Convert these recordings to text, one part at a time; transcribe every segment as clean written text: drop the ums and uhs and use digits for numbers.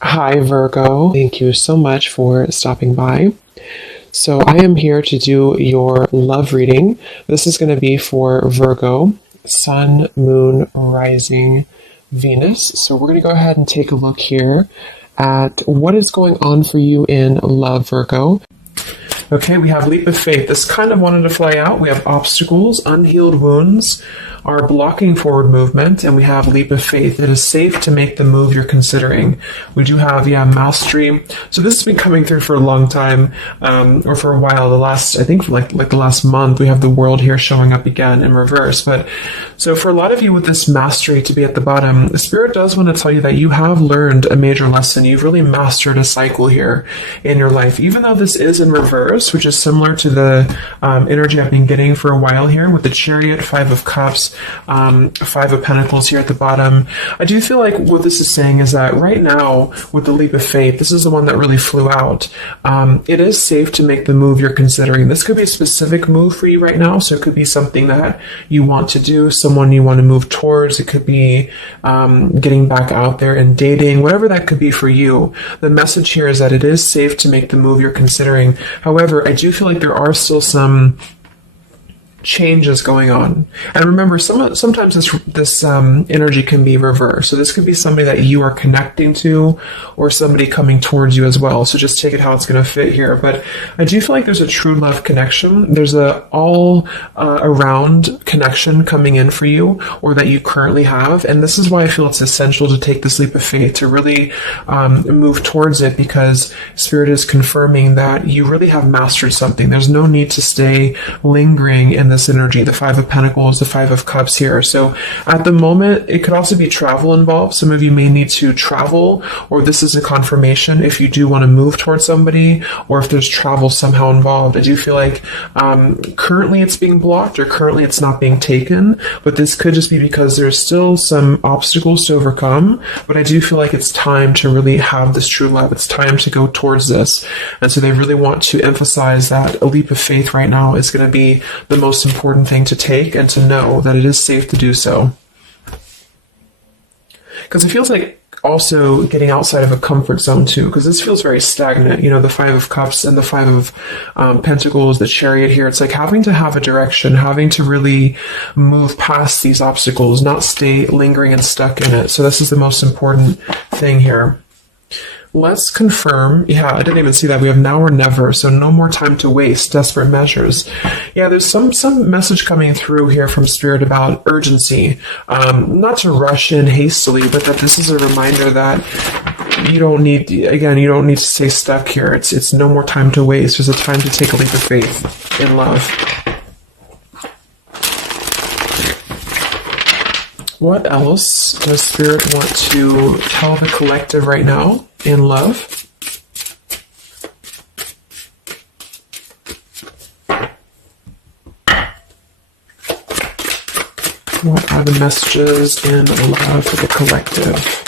Hi, Virgo. Thank you so much for stopping by. So, I am here to do your love reading. This is going to be for Virgo, Sun, Moon, Rising, Venus. So, we're going to go ahead and take a look here at what is going on for you in love, Virgo. Okay, we have leap of faith. This kind of wanted to fly out. We have obstacles, unhealed wounds are blocking forward movement, and we have leap of faith. It is safe to make the move you're considering. We do have, mastery. So this has been coming through for a long time, or for a while. I think for like the last month, we have the world here showing up again in reverse. But so for a lot of you with this mastery to be at the bottom, the Spirit does want to tell you that you have learned a major lesson. You've really mastered a cycle here in your life, even though this is in reverse, which is similar to the energy I've been getting for a while here with the Chariot, Five of Cups, Five of Pentacles here at the bottom. I do feel like what this is saying is that right now with the leap of faith, this is the one that really flew out. It is safe to make the move you're considering. This could be a specific move for you right now. So it could be something that you want to do, someone you want to move towards. It could be getting back out there and dating, whatever that could be for you. The message here is that it is safe to make the move you're considering. However, I do feel like there are still some changes going on. And remember, sometimes this energy can be reversed. So this could be somebody that you are connecting to or somebody coming towards you as well. So just take it how it's going to fit here. But I do feel like there's a true love connection. There's a all around connection coming in for you, or that you currently have. And this is why I feel it's essential to take this leap of faith, to really move towards it, because Spirit is confirming that you really have mastered something. There's no need to stay lingering in this energy, the Five of Pentacles, the Five of Cups here. So at the moment, it could also be travel involved. Some of you may need to travel, or this is a confirmation if you do want to move towards somebody, or if there's travel somehow involved. I do feel like currently it's being blocked, or currently it's not being taken, but this could just be because there's still some obstacles to overcome. But I do feel like it's time to really have this true love. It's time to go towards this. And so they really want to emphasize that a leap of faith right now is going to be the most important thing to take, and to know that it is safe to do so. Because it feels like also getting outside of a comfort zone too, because this feels very stagnant. The Five of Cups and the Five of Pentacles, the Chariot here. It's like having to have a direction, having to really move past these obstacles, not stay lingering and stuck in it. So this is the most important thing here. Let's confirm. Yeah, I didn't even see that. We have now or never, so no more time to waste. Desperate measures. Yeah, there's some message coming through here from Spirit about urgency. Not to rush in hastily, but that this is a reminder that you don't need to stay stuck here. It's no more time to waste. There's a time to take a leap of faith in love. What else does Spirit want to tell the collective right now in love? What are the messages in love for the collective?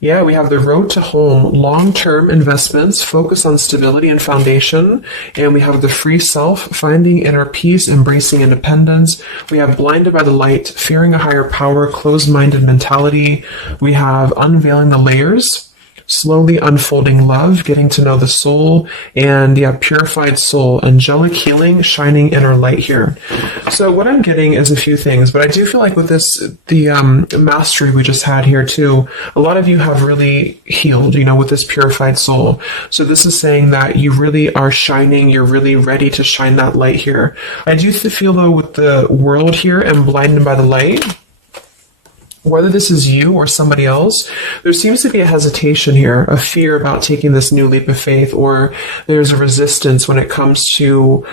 Yeah, we have the road to home, long-term investments, focus on stability and foundation. And we have the free self, finding inner peace, embracing independence. We have blinded by the light, fearing a higher power, closed-minded mentality. We have unveiling the layers, slowly unfolding love, getting to know the soul, and purified soul, angelic healing, shining inner light here. So what I'm getting is a few things, but I do feel like with this, the mastery we just had here too, a lot of you have really healed, with this purified soul. So this is saying that you really are shining, you're really ready to shine that light here. I do feel though with the world here and blinded by the light, whether this is you or somebody else, there seems to be a hesitation here, a fear about taking this new leap of faith, or there's a resistance when it comes to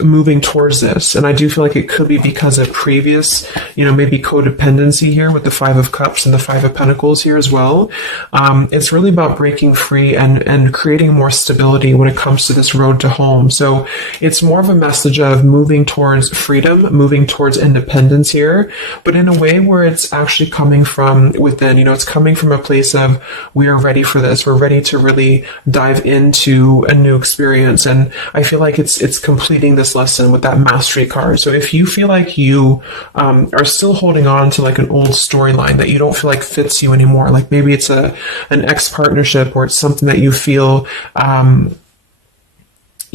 moving towards this. And I do feel like it could be because of previous, maybe codependency here with the Five of Cups and the Five of Pentacles here as well. It's really about breaking free and creating more stability when it comes to this road to home. So it's more of a message of moving towards freedom, moving towards independence here, but in a way where it's actually coming from within. It's coming from a place of, we are ready for this. We're ready to really dive into a new experience. And I feel like it's completing this this lesson with that mastery card. So if you feel like you are still holding on to like an old storyline that you don't feel like fits you anymore, like maybe it's an ex partnership, or it's something that you feel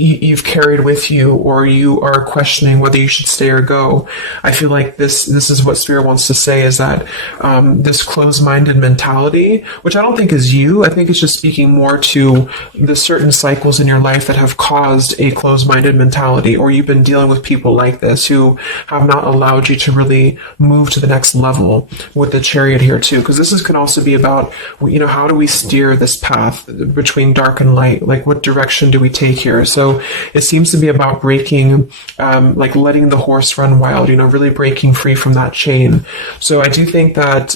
you've carried with you, or you are questioning whether you should stay or go. I feel like this is what Spirit wants to say, is that this closed-minded mentality, which I don't think is you, I think it's just speaking more to the certain cycles in your life that have caused a closed-minded mentality, or you've been dealing with people like this who have not allowed you to really move to the next level with the Chariot here too, because this can also be about, how do we steer this path between dark and light? Like, what direction do we take here? So it seems to be about breaking, like letting the horse run wild, really breaking free from that chain. So I do think that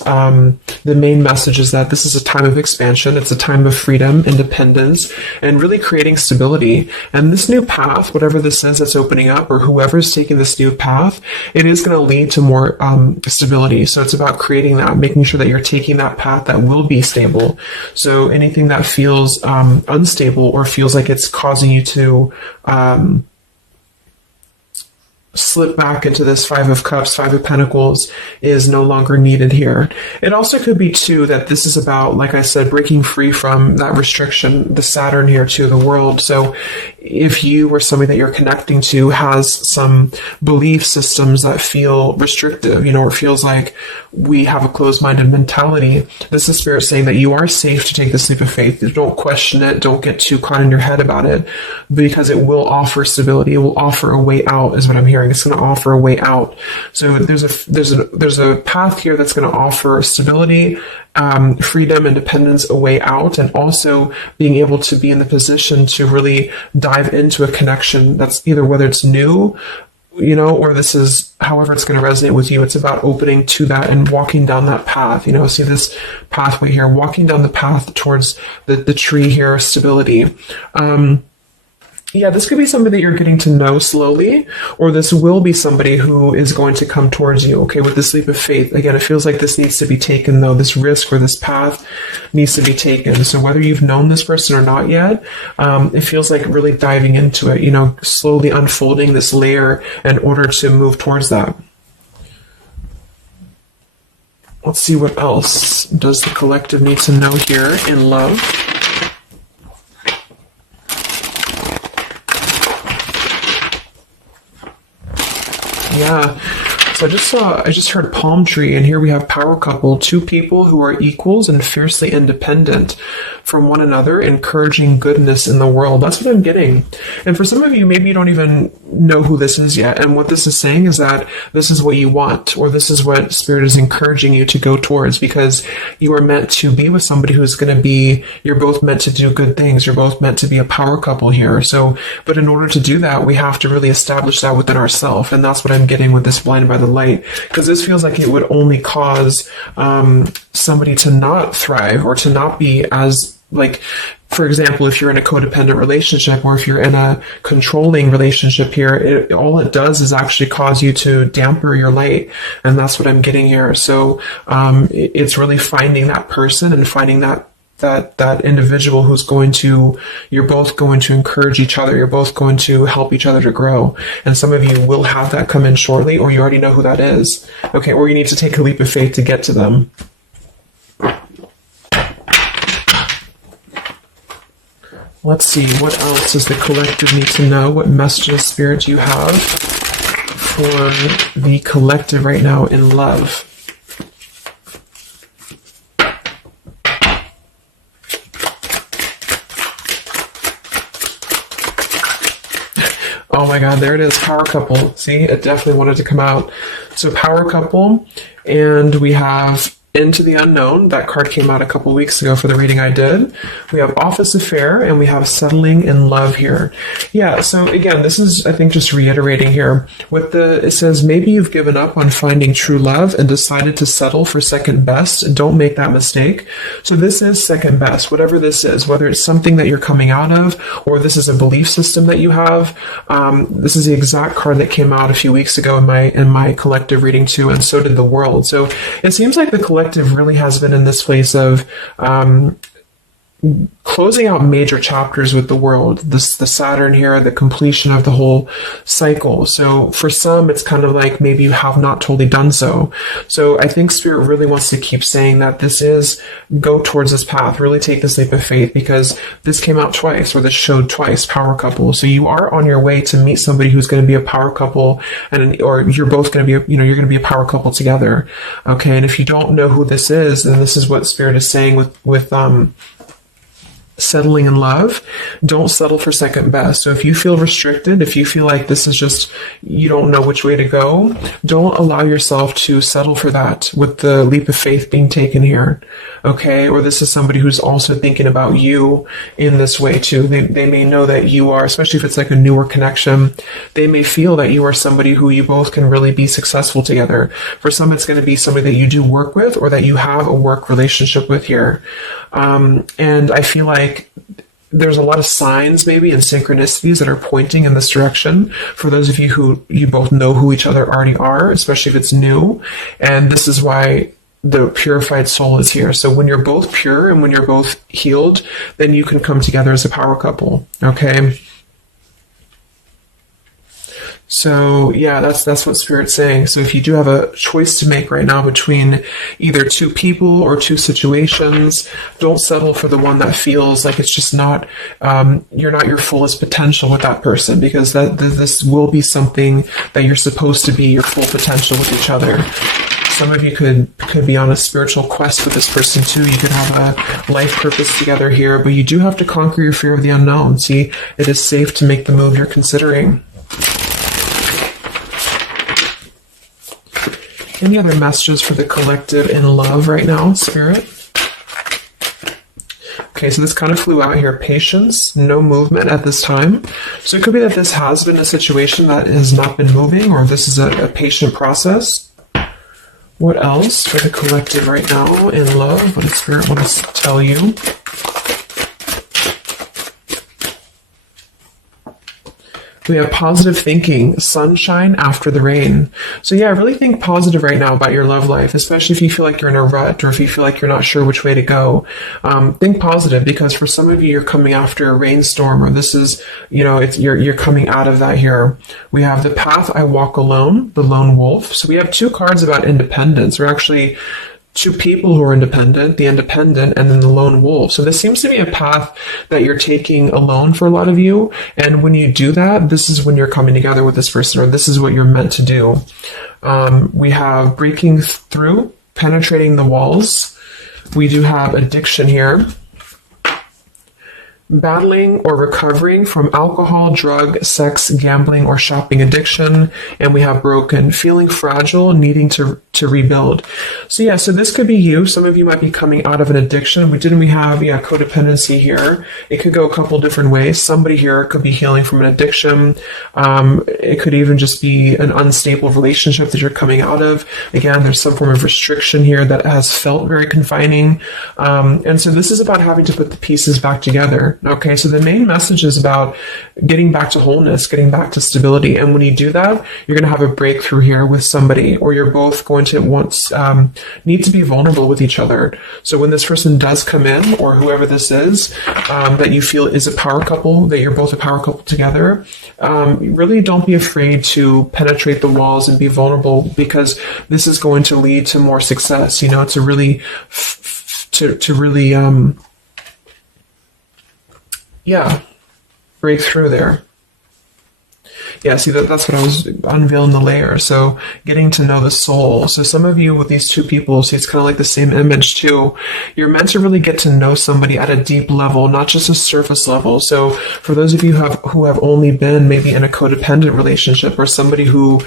the main message is that this is a time of expansion. It's a time of freedom, independence, and really creating stability. And this new path, whatever this is that's opening up, or whoever's taking this new path, it is going to lead to more stability. So it's about creating that, making sure that you're taking that path that will be stable. So anything that feels unstable, or feels like it's causing you to slip back into this Five of Cups, Five of Pentacles, is no longer needed here. It also could be too that this is about, like I said, breaking free from that restriction, the Saturn here to the world. So if you or somebody that you're connecting to has some belief systems that feel restrictive, or feels like we have a closed-minded mentality, this is Spirit saying that you are safe to take this leap of faith. Don't question it. Don't get too caught in your head about it, because it will offer stability. It will offer a way out, is what I'm hearing. It's going to offer a way out. So there's a path here that's going to offer stability, freedom, independence, a way out, and also being able to be in the position to really dive into a connection that's either, whether it's new, or this is however it's going to resonate with you. It's about opening to that and walking down that path. See this pathway here, walking down the path towards the tree here, stability. This could be somebody that you're getting to know slowly, or this will be somebody who is going to come towards you, with this leap of faith. Again, it feels like this needs to be taken, though. This risk or this path needs to be taken. So whether you've known this person or not yet, it feels like really diving into it, slowly unfolding this layer in order to move towards that. Let's see what else does the collective need to know here in love. Yeah, so I just heard palm tree, and here we have power couple, two people who are equals and fiercely independent from one another, encouraging goodness in the world. That's what I'm getting. And for some of you, maybe you don't even know who this is yet. And what this is saying is that this is what you want, or this is what Spirit is encouraging you to go towards, because you are meant to be with somebody who's going to be, you're both meant to do good things. You're both meant to be a power couple here. So, but in order to do that, we have to really establish that within ourselves. And that's what I'm getting with this blinded by the light, because this feels like it would only cause somebody to not thrive, or to not be as, like, for example, if you're in a codependent relationship, or if you're in a controlling relationship here, all it does is actually cause you to damper your light. And that's what I'm getting here. So it's really finding that person and finding that individual who's you're both going to encourage each other. You're both going to help each other to grow. And some of you will have that come in shortly, or you already know who that is. Or you need to take a leap of faith to get to them. Let's see, what else does the collective need to know? What messages, Spirit, do you have for the collective right now in love? Oh my God, there it is, power couple. See, it definitely wanted to come out. So power couple, and we have Into the Unknown. That card came out a couple weeks ago for the reading I did. We have Office Affair, and we have Settling in Love here. Yeah, so again, this is, I think, just reiterating here. It says, maybe you've given up on finding true love and decided to settle for second best. Don't make that mistake. So this is second best, whatever this is, whether it's something that you're coming out of, or this is a belief system that you have. This is the exact card that came out a few weeks ago in my collective reading too, and so did the world. So it seems like the collective really has been in this place of closing out major chapters with the world, the Saturn here, the completion of the whole cycle. So for some, it's kind of like maybe you have not totally done so. So I think Spirit really wants to keep saying that this is, go towards this path, really take this leap of faith, because this came out twice, or this showed twice, power couple. So you are on your way to meet somebody who's going to be a power couple, or you're both going to be, you're going to be a power couple together. Okay. And if you don't know who this is, then this is what Spirit is saying with settling in love. Don't settle for second best. So if you feel restricted, if you feel like this is just, you don't know which way to go, don't allow yourself to settle for that with the leap of faith being taken here. Okay. Or this is somebody who's also thinking about you in this way too. They may know that you are, especially if it's like a newer connection, they may feel that you are somebody who you both can really be successful together. For some, it's going to be somebody that you do work with, or that you have a work relationship with here. And I feel like there's a lot of signs maybe and synchronicities that are pointing in this direction for those of you who you both know who each other already are, especially if it's new. And this is why the purified soul is here. So when you're both pure and when you're both healed, then you can come together as a power couple. Okay. So yeah, that's what Spirit's saying. So if you do have a choice to make right now between either two people or two situations, don't settle for the one that feels like it's just not, you're not your fullest potential with that person, because this will be something that you're supposed to be your full potential with each other. Some of you could be on a spiritual quest with this person too. You could have a life purpose together here, but you do have to conquer your fear of the unknown. See, it is safe to make the move you're considering. Any other messages for the collective in love right now, Spirit? Okay, so this kind of flew out here. Patience, no movement at this time. So it could be that this has been a situation that has not been moving, or this is a patient process. What else for the collective right now in love? What does Spirit want to tell you? We have positive thinking, sunshine after the rain. So yeah, really think positive right now about your love life, especially if you feel like you're in a rut or if you feel like you're not sure which way to go. Think positive, because for some of you, you're coming after a rainstorm, or this is, you're coming out of that here. We have the path I walk alone, the lone wolf. So we have two cards about independence, or actually two people who are independent, the independent, and then the lone wolf. So this seems to be a path that you're taking alone for a lot of you. And when you do that, this is when you're coming together with this person, or this is what you're meant to do. We have breaking through, penetrating the walls. We do have addiction here. Battling or recovering from alcohol, drug, sex, gambling, or shopping addiction. And we have broken, feeling fragile, needing to rebuild. So yeah, so this could be you. Some of you might be coming out of an addiction. We have codependency here. It could go a couple different ways. Somebody here could be healing from an addiction. It could even just be an unstable relationship that you're coming out of. Again, there's some form of restriction here that has felt very confining. And so this is about having to put the pieces back together. Okay, so the main message is about getting back to wholeness, getting back to stability. And when you do that, you're going to have a breakthrough here with somebody, or you're both going to need to be vulnerable with each other. So when this person does come in, or whoever this is, that you feel is a power couple, that you're both a power couple together, really don't be afraid to penetrate the walls and be vulnerable, because this is going to lead to more success, to really, break through there. Yeah, see, that's what I was unveiling the layer. So getting to know the soul. So some of you with these two people, see, it's kind of like the same image too. You're meant to really get to know somebody at a deep level, not just a surface level. So for those of you who have only been maybe in a codependent relationship, or somebody who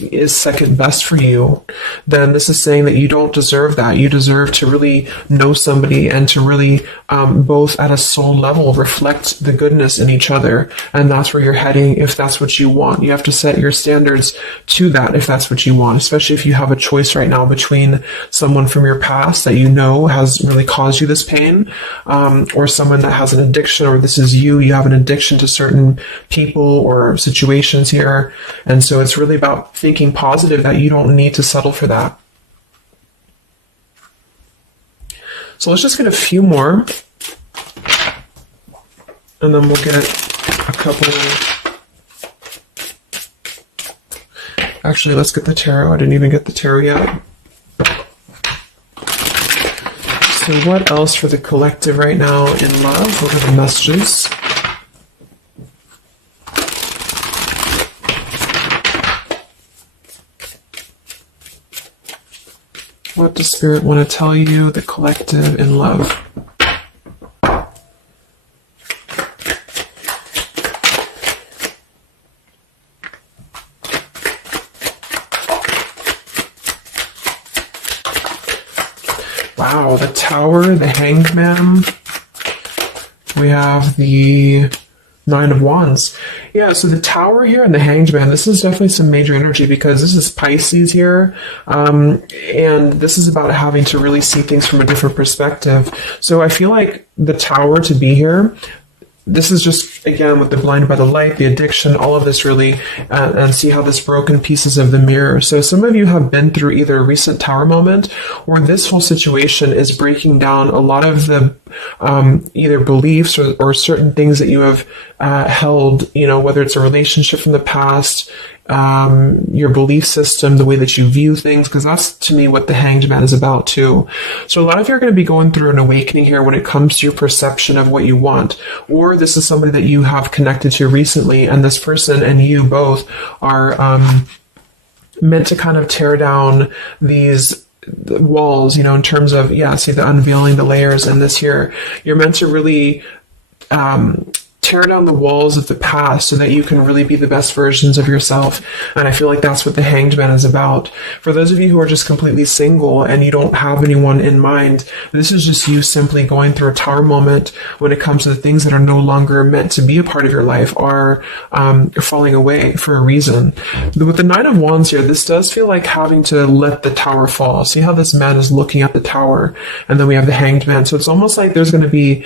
is second best for you, then this is saying that you don't deserve that. You deserve to really know somebody, and to really both at a soul level reflect the goodness in each other. And that's where you're heading if that's what you want. You have to set your standards to that if that's what you want, especially if you have a choice right now between someone from your past that has really caused you this pain, or someone that has an addiction, or this is you have an addiction to certain people or situations here. And so it's really about thinking positive, that you don't need to settle for that. So let's just get a few more And then we'll get a couple. Actually, let's get the tarot. I didn't even get the tarot yet. So what else for the collective right now in love? What are the messages? What does Spirit want to tell you, the collective in love? Wow, the Tower, the Hanged Man. We have the Nine of Wands. Yeah, so the Tower here and the Hanged Man, this is definitely some major energy because this is Pisces here. And this is about having to really see things from a different perspective. So I feel like the Tower to be here, this is just, again, with the blinded by the light, the addiction, all of this really, and see how this broken pieces of the mirror. So some of you have been through either a recent Tower moment or this whole situation is breaking down a lot of the either beliefs or certain things that you have held, you know, whether it's a relationship from the past, your belief system, the way that you view things, because that's to me what the Hanged Man is about too. So a lot of you are going to be going through an awakening here when it comes to your perception of what you want, or this is somebody that you have connected to recently, and this person and you both are meant to kind of tear down these walls, you know, in terms of, yeah, see the unveiling the layers, and this here, you're meant to really tear down the walls of the past so that you can really be the best versions of yourself. And I feel like that's what the Hanged Man is about. For those of you who are just completely single and you don't have anyone in mind, this is just you simply going through a Tower moment when it comes to the things that are no longer meant to be a part of your life are falling away for a reason. With the Nine of Wands here, this does feel like having to let the Tower fall. See how this man is looking at the Tower, and then we have the Hanged Man. So it's almost like there's going to be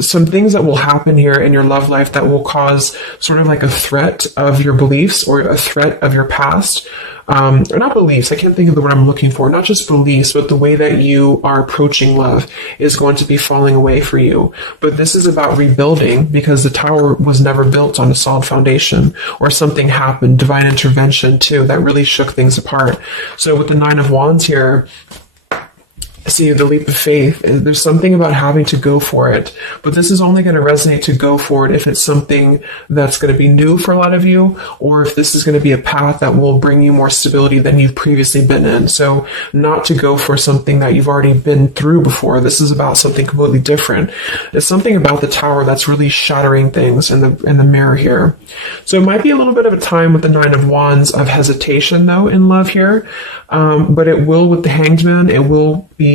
some things that will happen here in your love life that will cause sort of like a threat of your beliefs or a threat of your past. Or not beliefs, I can't think of the word I'm looking for, not just beliefs, but the way that you are approaching love is going to be falling away for you. But this is about rebuilding because the Tower was never built on a solid foundation, or something happened, divine intervention too, that really shook things apart. So with the Nine of Wands here, see the leap of faith, there's something about having to go for it, but this is only going to resonate to go for it if it's something that's going to be new for a lot of you, or if this is going to be a path that will bring you more stability than you've previously been in. So not to go for something that you've already been through before. This is about something completely different. It's something about the Tower that's really shattering things in the mirror here. So it might be a little bit of a time with the Nine of Wands of hesitation though in love here, but it will with the Hanged Man, it will be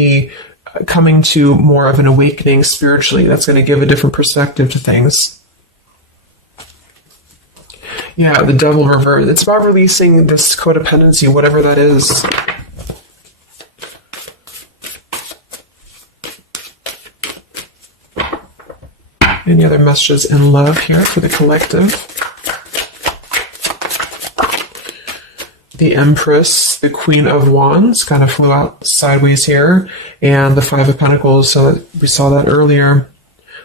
coming to more of an awakening spiritually. That's going to give a different perspective to things. Yeah, the Devil reverse. It's about releasing this codependency, whatever that is. Any other messages in love here for the collective? The Empress, the Queen of Wands, kind of flew out sideways here, and the Five of Pentacles, so we saw that earlier.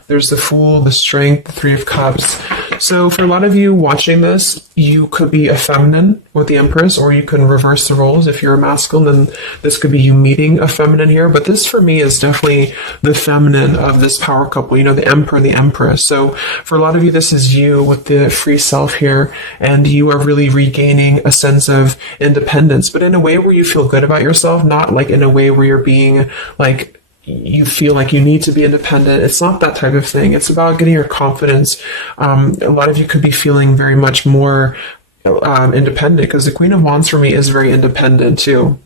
There's the Fool, the Strength, the Three of Cups. So for a lot of you watching this, you could be a feminine with the Empress, or you can reverse the roles. If you're a masculine, then this could be you meeting a feminine here. But this for me is definitely the feminine of this power couple, you know, the Emperor, the Empress. So for a lot of you, this is you with the free self here, and you are really regaining a sense of independence, but in a way where you feel good about yourself, not like in a way where you're being like, you feel like you need to be independent. It's not that type of thing. It's about getting your confidence. A lot of you could be feeling very much more independent, because the Queen of Wands for me is very independent too.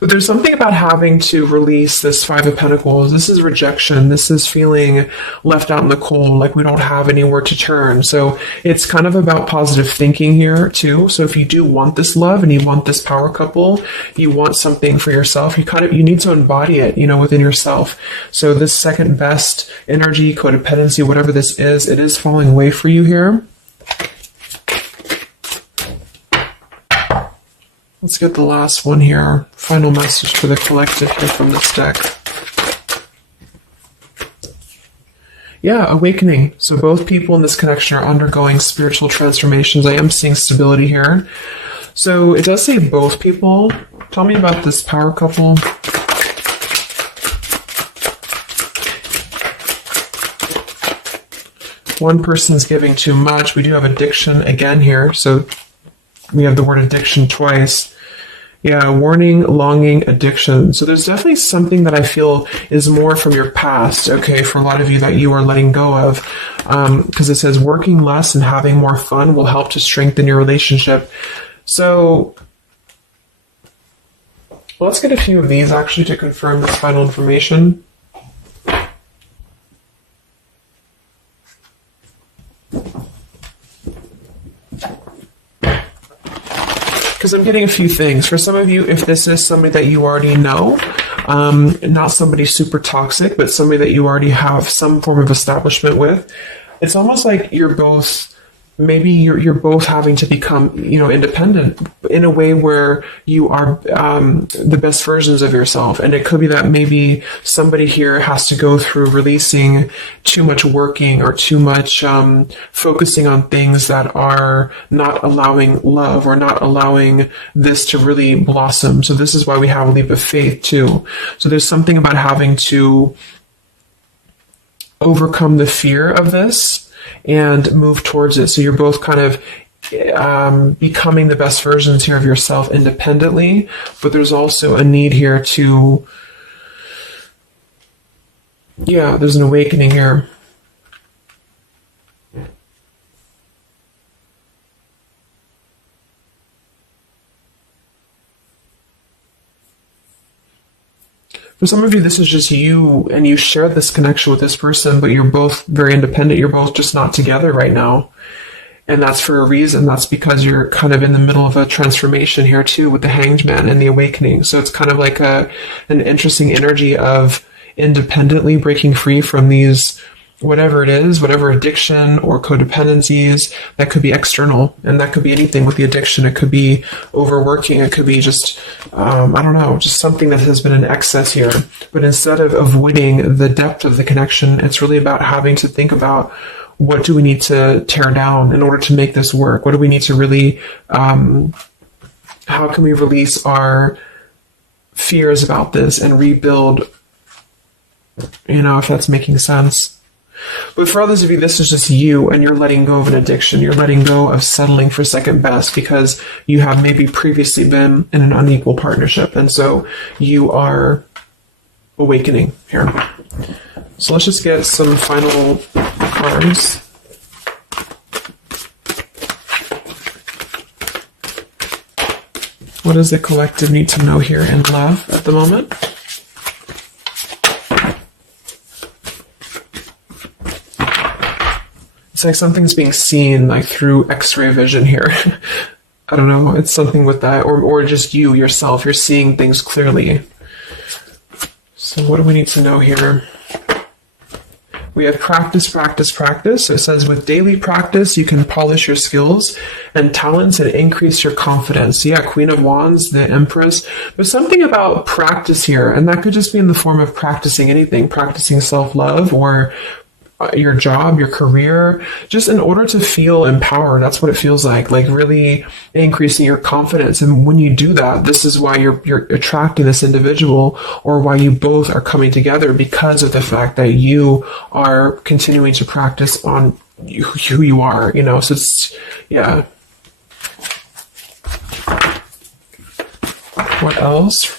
But there's something about having to release this Five of Pentacles. This is rejection. This is feeling left out in the cold, like we don't have anywhere to turn. So it's kind of about positive thinking here too. So if you do want this love and you want this power couple, you want something for yourself, you need to embody it, you know, within yourself. So this second best energy, codependency, whatever this is, it is falling away for you here. Let's get the last one here. Final message for the collective here from this deck. Yeah, awakening. So both people in this connection are undergoing spiritual transformations. I am seeing stability here. So it does say both people. Tell me about this power couple. One person's giving too much. We do have addiction again here. So we have the word addiction twice. Yeah, warning, longing, addiction. So there's definitely something that I feel is more from your past, okay, for a lot of you that you are letting go of. Because it says working less and having more fun will help to strengthen your relationship. So let's get a few of these actually to confirm this final information. Because I'm getting a few things. For some of you, if this is somebody that you already know, not somebody super toxic, but somebody that you already have some form of establishment with, it's almost like you're both, maybe you're both having to become, independent in a way where you are the best versions of yourself. And it could be that maybe somebody here has to go through releasing too much working or too much focusing on things that are not allowing love or not allowing this to really blossom. So this is why we have a leap of faith too. So there's something about having to overcome the fear of this and move towards it. So you're both kind of becoming the best versions here of yourself independently, but there's also a need here to, there's an awakening here. For some of you, this is just you, and you share this connection with this person, but you're both very independent. You're both just not together right now. And that's for a reason. That's because you're kind of in the middle of a transformation here too with the Hanged Man and the awakening. So it's kind of like an interesting energy of independently breaking free from these, whatever it is, whatever addiction or codependencies, that could be external, and that could be anything with the addiction. It could be overworking. It could be just, just something that has been in excess here. But instead of avoiding the depth of the connection, it's really about having to think about, what do we need to tear down in order to make this work? What do we need to really, how can we release our fears about this and rebuild, if that's making sense. But for others of you, this is just you, and you're letting go of an addiction. You're letting go of settling for second best because you have maybe previously been in an unequal partnership. And so you are awakening here. So let's just get some final cards. What does the collective need to know here in love at the moment? It's like something's being seen like through X-ray vision here. I don't know. It's something with that, or just you yourself. You're seeing things clearly. So what do we need to know here? We have practice, practice, practice. So it says with daily practice, you can polish your skills and talents and increase your confidence. Yeah, Queen of Wands, the Empress. There's something about practice here, and that could just be in the form of practicing anything, practicing self-love or your job, your career, just in order to feel empowered. That's what it feels like really increasing your confidence. And when you do that, this is why you're attracting this individual, or why you both are coming together, because of the fact that you are continuing to practice on who you are, so it's, yeah. What else?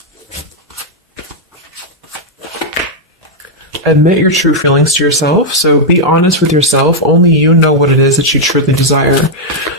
Admit your true feelings to yourself. So be honest with yourself. Only you know what it is that you truly desire.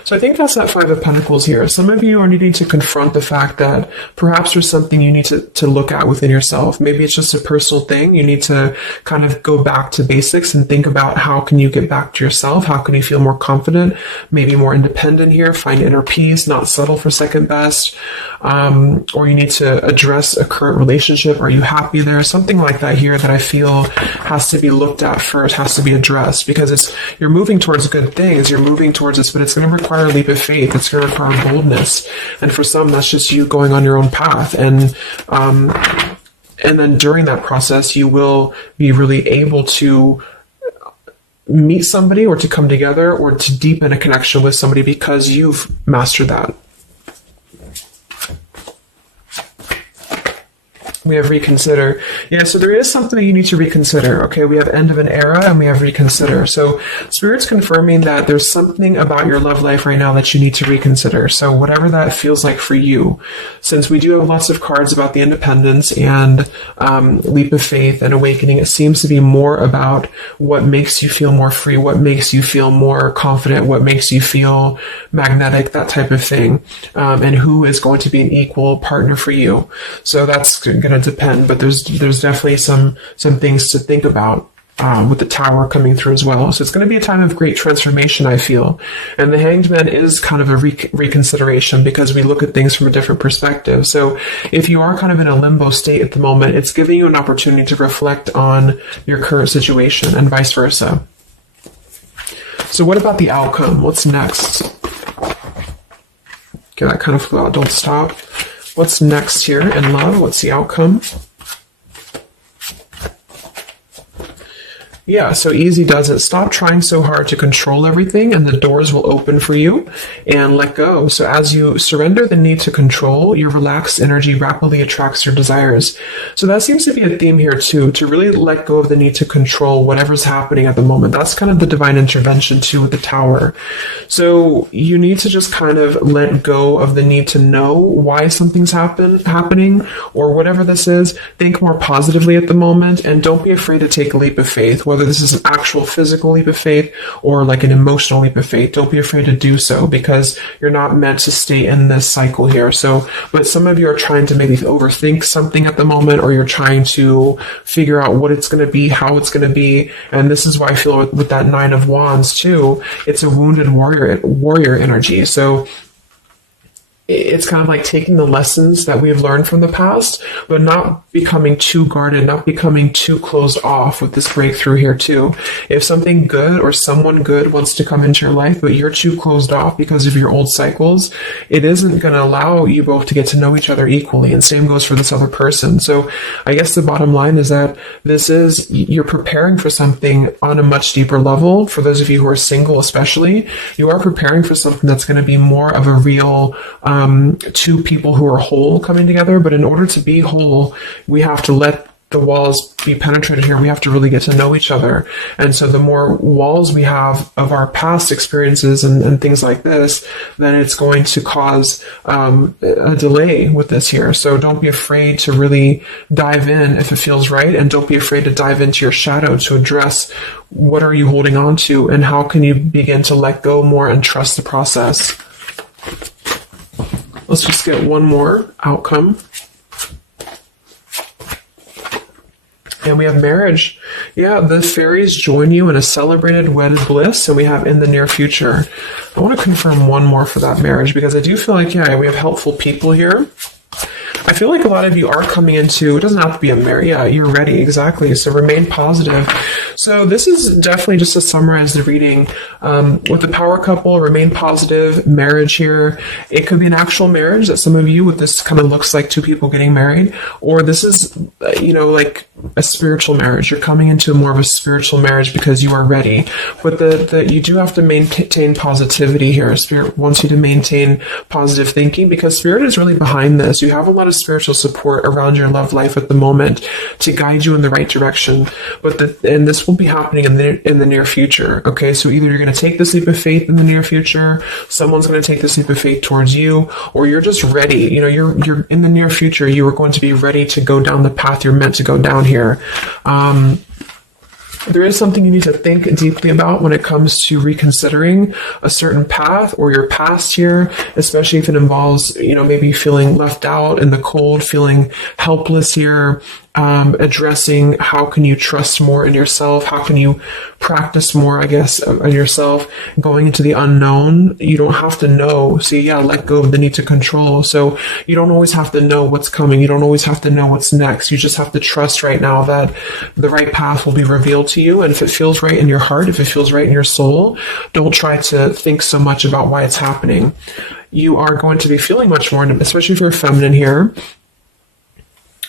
So I think that's that Five of Pentacles here. Some of you are needing to confront the fact that perhaps there's something you need to look at within yourself. Maybe it's just a personal thing. You need to kind of go back to basics and think about how can you get back to yourself? How can you feel more confident, maybe more independent here, find inner peace, not settle for second best. Or you need to address a current relationship. Are you happy there? Something like that here that I feel has to be looked at first, has to be addressed, because you're moving towards good things, you're moving towards this, but it's going to require a leap of faith, it's going to require boldness, and for some that's just you going on your own path, and then during that process you will be really able to meet somebody or to come together or to deepen a connection with somebody because you've mastered that. We have reconsider. Yeah, so there is something that you need to reconsider. Okay, we have end of an era and we have reconsider. So Spirit's confirming that there's something about your love life right now that you need to reconsider. So whatever that feels like for you, since we do have lots of cards about the independence and leap of faith and awakening, it seems to be more about what makes you feel more free, what makes you feel more confident, what makes you feel magnetic, that type of thing, and who is going to be an equal partner for you. So that's going to depend, but there's definitely some things to think about with the Tower coming through as well. So it's going to be a time of great transformation, I feel. And the Hanged Man is kind of a reconsideration because we look at things from a different perspective. So if you are kind of in a limbo state at the moment, it's giving you an opportunity to reflect on your current situation and vice versa. So what about the outcome? What's next? Okay, that kind of flew out. Don't stop. What's next here in love? What's the outcome? Yeah, so easy does it. Stop trying so hard to control everything and the doors will open for you, and let go. So as you surrender the need to control, your relaxed energy rapidly attracts your desires. So that seems to be a theme here too, to really let go of the need to control whatever's happening at the moment. That's kind of the divine intervention too with the Tower. So you need to just kind of let go of the need to know why something's happening or whatever this is. Think more positively at the moment and don't be afraid to take a leap of faith, whether this is an actual physical leap of faith or like an emotional leap of faith. Don't be afraid to do so because you're not meant to stay in this cycle here. So, but some of you are trying to maybe overthink something at the moment, or you're trying to figure out what it's going to be, how it's going to be. And this is why I feel with that Nine of Wands too, it's a wounded warrior energy. So it's kind of like taking the lessons that we've learned from the past, but not becoming too guarded, not becoming too closed off with this breakthrough here too. If something good or someone good wants to come into your life, but you're too closed off because of your old cycles, it isn't going to allow you both to get to know each other equally. And same goes for this other person. So I guess the bottom line is that you're preparing for something on a much deeper level. For those of you who are single especially, you are preparing for something that's going to be more of a real two people who are whole coming together. But in order to be whole, we have to let the walls be penetrated here. We have to really get to know each other. And so the more walls we have of our past experiences and things like this, then it's going to cause a delay with this here. So don't be afraid to really dive in if it feels right. And don't be afraid to dive into your shadow to address what are you holding on to and how can you begin to let go more and trust the process. Let's just get one more outcome. And we have marriage. Yeah, the fairies join you in a celebrated wedded bliss, and we have in the near future. I want to confirm one more for that marriage because I do feel like, yeah, we have helpful people here. I feel like a lot of you are coming into, it doesn't have to be a marriage. Yeah, you're ready. Exactly. So remain positive. So this is definitely just to summarize the reading. With the power couple, remain positive, marriage here. It could be an actual marriage that some of you with this kind of looks like two people getting married, or this is, like a spiritual marriage. You're coming into more of a spiritual marriage because you are ready. But you do have to maintain positivity here. Spirit wants you to maintain positive thinking because Spirit is really behind this. You have a lot of spiritual support around your love life at the moment to guide you in the right direction. And this will be happening in the near future. Okay, so either you're going to take this leap of faith in the near future, someone's going to take this leap of faith towards you, or you're just ready. You're in the near future. You are going to be ready to go down the path you're meant to go down here. There is something you need to think deeply about when it comes to reconsidering a certain path or your past here, especially if it involves, maybe feeling left out in the cold, feeling helpless here. Addressing how can you trust more in yourself? How can you practice more, I guess, on yourself? Going into the unknown, you don't have to know. See, yeah, let go of the need to control. So you don't always have to know what's coming. You don't always have to know what's next. You just have to trust right now that the right path will be revealed to you. And if it feels right in your heart, if it feels right in your soul, don't try to think so much about why it's happening. You are going to be feeling much more, especially if you're feminine here.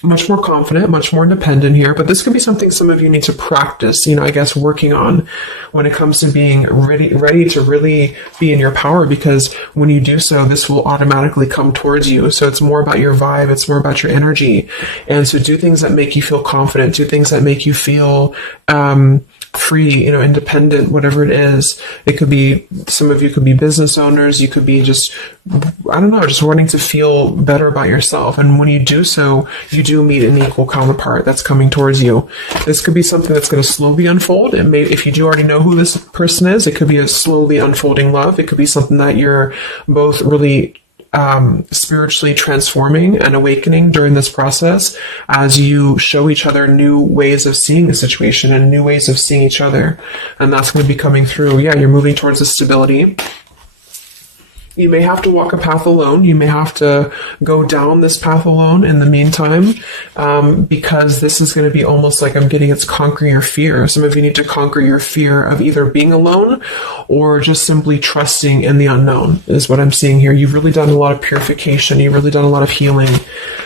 much more confident, much more independent here, but this could be something some of you need to practice, I guess working on when it comes to being ready to really be in your power, because when you do so, this will automatically come towards you. So it's more about your vibe, it's more about your energy. And so do things that make you feel confident, do things that make you feel free, independent, whatever it is. It could be, some of you could be business owners, you could be just, I don't know, just wanting to feel better about yourself. And when you do so, you do meet an equal counterpart that's coming towards you. This could be something that's going to slowly unfold. And maybe if you do already know who this person is, it could be a slowly unfolding love. It could be something that you're both really spiritually transforming and awakening during this process as you show each other new ways of seeing the situation and new ways of seeing each other. And that's going to be coming through. Yeah, you're moving towards the stability. You may have to walk a path alone. You may have to go down this path alone in the meantime, because this is going to be almost like I'm getting it's conquer your fear. Some of you need to conquer your fear of either being alone or just simply trusting in the unknown is what I'm seeing here. You've really done a lot of purification. You've really done a lot of healing.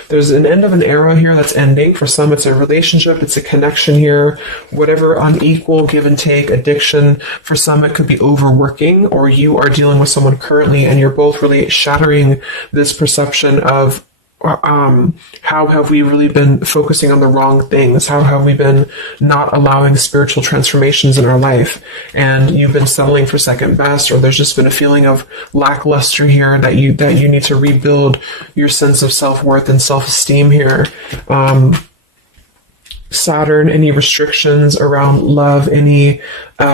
There's an end of an era here that's ending. For some, it's a relationship. It's a connection here. Whatever unequal give and take, addiction. For some, it could be overworking, or you are dealing with someone currently and you're both really shattering this perception of how have we really been focusing on the wrong things? How have we been not allowing spiritual transformations in our life? And you've been settling for second best, or there's just been a feeling of lackluster here that you need to rebuild your sense of self-worth and self-esteem here. Saturn, any restrictions around love, any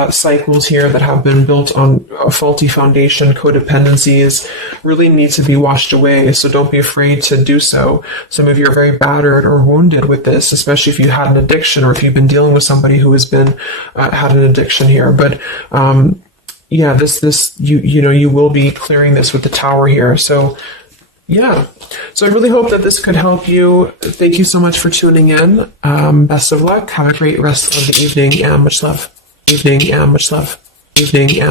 cycles here that have been built on a faulty foundation, codependencies, really need to be washed away. So don't be afraid to do so. Some of you are very battered or wounded with this, especially if you had an addiction or if you've been dealing with somebody who has been had an addiction here. But yeah, you will be clearing this with the Tower here. So yeah. So I really hope that this could help you. Thank you so much for tuning in. Best of luck. Have a great rest of the evening and much love. Evening and much love. Evening and